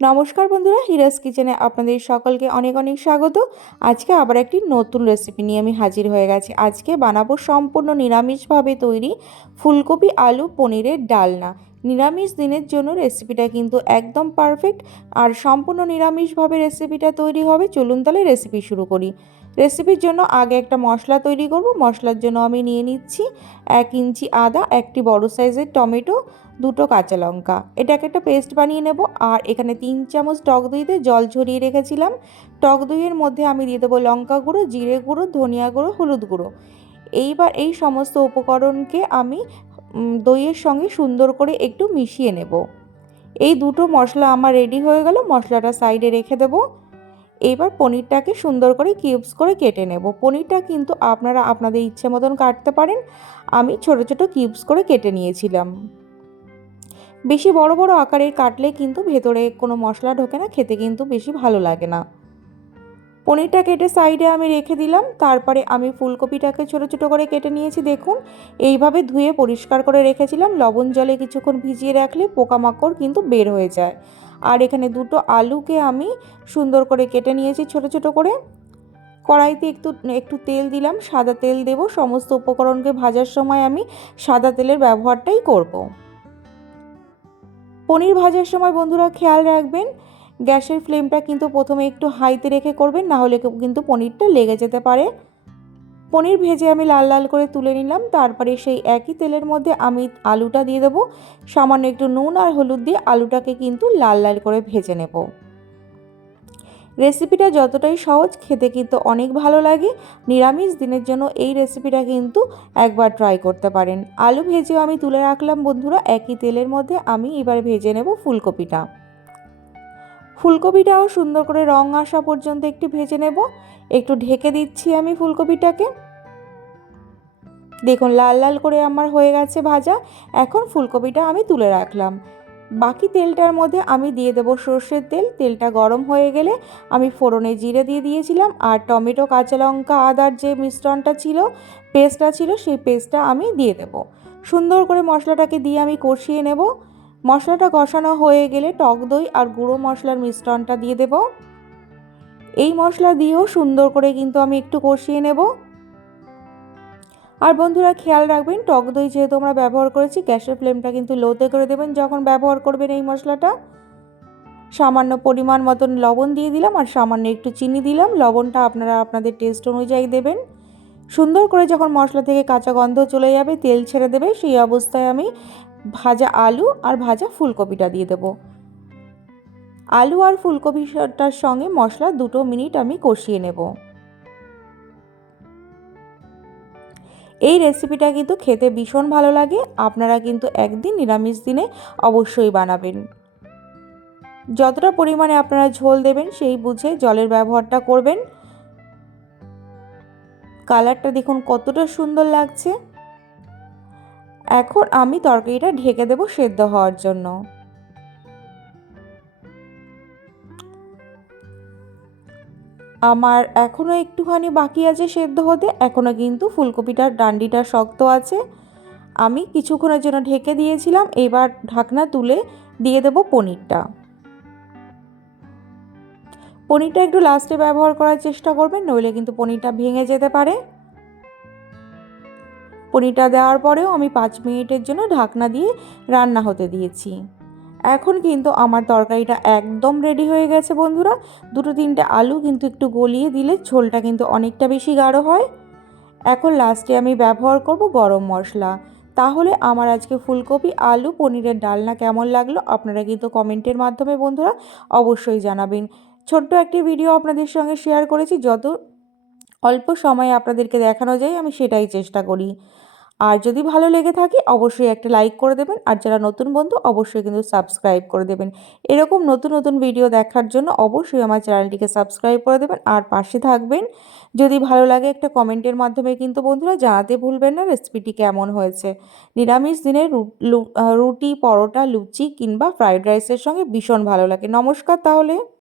নমস্কার বন্ধুরা, হিরাস কিচেনে আপনাদের সকলকে অনেক অনেক স্বাগত। আজকে আবার একটি নতুন রেসিপি নিয়ে আমি হাজির হয়ে গেছি। আজকে বানাবো সম্পূর্ণ নিরামিষভাবে তৈরি ফুলকপি, আলু, পনিরের ডালনা। নিরামিষ দিনের জন্য রেসিপিটা কিন্তু একদম পারফেক্ট আর সম্পূর্ণ নিরামিষভাবে রেসিপিটা তৈরি হবে। চলুন তাহলে রেসিপি শুরু করি। রেসিপির জন্য আগে একটা মশলা তৈরি করব। মশলার জন্য আমি নিয়ে নিচ্ছি এক ইঞ্চি আদা, একটি বড় সাইজের টমেটো, দুটো কাঁচা লঙ্কা। এটাকে একটা পেস্ট বানিয়ে নেব, আর এখানে তিন চামচ টক দইতে জল ঝরিয়ে রেখেছিলাম। টক দইয়ের মধ্যে আমি দিয়ে দেবো লঙ্কা গুঁড়ো, জিরে গুঁড়ো, ধনিয়া গুঁড়ো, হলুদ গুঁড়ো। এইবার এই সমস্ত উপকরণকে আমি দইয়ের সঙ্গে সুন্দর করে একটু মিশিয়ে নেব। এই দুটো মশলা আমার রেডি হয়ে গেল, মশলাটা সাইডে রেখে দেবো। এবার পনিরটাকে সুন্দর করে কিউবস করে কেটে নেব। পনিরটা কিন্তু আপনারা আপনাদের ইচ্ছে মতন কাটতে পারেন। আমি ছোট ছোট কিউবস করে কেটে নিয়েছিলাম। বেশি বড় বড় আকারের কাটলে কিন্তু ভেতরে কোনো মশলা ঢোকে না, খেতে কিন্তু বেশি ভালো লাগে না। পনিরটা কেটে সাইডে আমি রেখে দিলাম, তারপরে আমি ফুলকপিটাকে ছোট ছোট করে কেটে নিয়েছি, দেখুন। এইভাবে ধুয়ে পরিষ্কার করে রেখেছিলাম, লবণ জলে কিছুক্ষণ ভিজিয়ে রাখলে পোকামাকড় কিন্তু বের হয়ে যায়। আর এখানে দুটো আলুকে আমি সুন্দর করে কেটে নিয়েছি ছোট ছোট করে। কড়াইতে একটু একটু তেল দিলাম, সাদা তেল দেব, সমস্ত উপকরণকে ভাজার সময় আমি সাদা তেলের ব্যবহারটাই করব। পনির ভাজার সময় বন্ধুরা খেয়াল রাখবেন গ্যাসের ফ্লেমটা কিন্তু প্রথমে একটু হাইতে রেখে করবেন, না হলে কিন্তু পনিরটা লেগে যেতে পারে। পনির ভেজে আমি লাল লাল করে তুলে নিলাম, তারপরে সেই একই তেলের মধ্যে আমি আলুটা দিয়ে দেবো। সামান্য একটু নুন আর হলুদ দিয়ে আলুটাকে কিন্তু লাল লাল করে ভেজে নেব। রেসিপিটা যতটাই সহজ, খেতে কিন্তু অনেক ভালো লাগে। নিরামিষ দিনের জন্য এই রেসিপিটা কিন্তু একবার ট্রাই করতে পারেন। আলু ভেজেও আমি তুলে রাখলাম বন্ধুরা, একই তেলের মধ্যে আমি এবার ভেজে নেব ফুলকপিটা। ফুলকপিটাও সুন্দর করে রং আসা পর্যন্ত একটু ভেজে নেব। একটু ঢেকে দিচ্ছি আমি ফুলকপিটাকে। দেখুন, লাল লাল করে আমার হয়ে গেছে ভাজা। এখন ফুলকপিটা আমি তুলে রাখলাম। বাকি তেলটার মধ্যে আমি দিয়ে দেবো সর্ষের তেল। তেলটা গরম হয়ে গেলে আমি ফোড়নে জিরে দিয়ে দিয়েছিলাম আর টমেটো, কাঁচা লঙ্কা, আদার যে মিশ্রণটা ছিল, পেস্টটা ছিল, সেই পেস্টটা আমি দিয়ে দেবো। সুন্দর করে মশলাটাকে দিয়ে আমি কষিয়ে নেব। মশলাটা কষানো হয়ে গেলে টক দই আর গুঁড়ো মশলার মিশ্রণটা দিয়ে দেব। এই মশলা দিয়েও সুন্দর করে কিন্তু আমি একটু কষিয়ে নেব। আর বন্ধুরা, খেয়াল রাখবেন, টক দই যেহেতু আমরা ব্যবহার করেছি, গ্যাসের ফ্লেমটা কিন্তু লোতে করে দেবেন যখন ব্যবহার করবেন এই মশলাটা। সামান্য পরিমাণ মতন লবণ দিয়ে দিলাম আর সামান্য একটু চিনি দিলাম। লবণটা আপনারা আপনাদের টেস্ট অনুযায়ী দেবেন। সুন্দর করে যখন মশলা থেকে কাঁচা গন্ধ চলে যাবে, তেল ছেড়ে দেবে, সেই অবস্থায় আমি ভাজা আলু আর ভাজা ফুলকপিটা দিয়ে দেবো। আলু আর ফুলকপিটার সঙ্গে মশলা দুটো মিনিট আমি কষিয়ে নেব। এই রেসিপিটা কিন্তু খেতে ভীষণ ভালো লাগে। আপনারা কিন্তু একদিন নিরামিষ দিনে অবশ্যই বানাবেন। যতটা পরিমাণে আপনারা ঝোল দেবেন, সেই বুঝে জলের ব্যবহারটা করবেন। কালারটা দেখুন কতটা সুন্দর লাগছে। এখন আমি তরকারিটা ঢেকে দেবো সেদ্ধ হওয়ার জন্য। আমার এখনও একটুখানি বাকি আছে সেদ্ধ হতে এখনও কিন্তু ফুলকপিটার ডান্ডিটা শক্ত আছে। আমি কিছুক্ষণের জন্য ঢেকে দিয়েছিলাম, এবার ঢাকনা তুলে দিয়ে দেবো পনিরটা। পনিরটা একটু লাস্টে ব্যবহার করার চেষ্টা করবেন, নইলে কিন্তু পনিরটা ভেঙে যেতে পারে। পনিরটা দেওয়ার পরেও আমি পাঁচ মিনিটের জন্য ঢাকনা দিয়ে রান্না হতে দিয়েছি। এখন কিন্তু আমার তরকারিটা একদম রেডি হয়ে গেছে বন্ধুরা। দুটো তিনটে আলু কিন্তু একটু গলিয়ে দিলে ঝোলটা কিন্তু অনেকটা বেশি গাঢ় হয়। এখন লাস্টে আমি ব্যবহার করব গরম মশলা। তাহলে আমার আজকে ফুলকপি, আলু, পনিরের ডালনা কেমন লাগল আপনারা কিন্তু কমেন্টের মাধ্যমে বন্ধুরা অবশ্যই জানাবেন। ছোট্ট একটি ভিডিও আপনাদের সঙ্গে শেয়ার করেছি। যত অল্প সময়ে আপনাদেরকে দেখানো যায় আমি সেটাই চেষ্টা করি। আর যদি ভালো লেগে থাকে, অবশ্যই একটা লাইক করে দেবেন। আর যারা নতুন বন্ধু, অবশ্যই কিন্তু সাবস্ক্রাইব করে দেবেন। এরকম নতুন নতুন ভিডিও দেখার জন্য অবশ্যই আমার চ্যানেলটিকে সাবস্ক্রাইব করে দেবেন। আর পাশে থাকবেন। যদি ভালো লাগে একটা কমেন্টের মাধ্যমে কিন্তু বন্ধুরা জানাতে ভুলবেন না রেসিপিটি কেমন হয়েছে। নিরামিষ দিনে রুটি, পরোটা, লুচি কিংবা ফ্রাইড রাইসের সঙ্গে ভীষণ ভালো লাগে। নমস্কার তাহলে।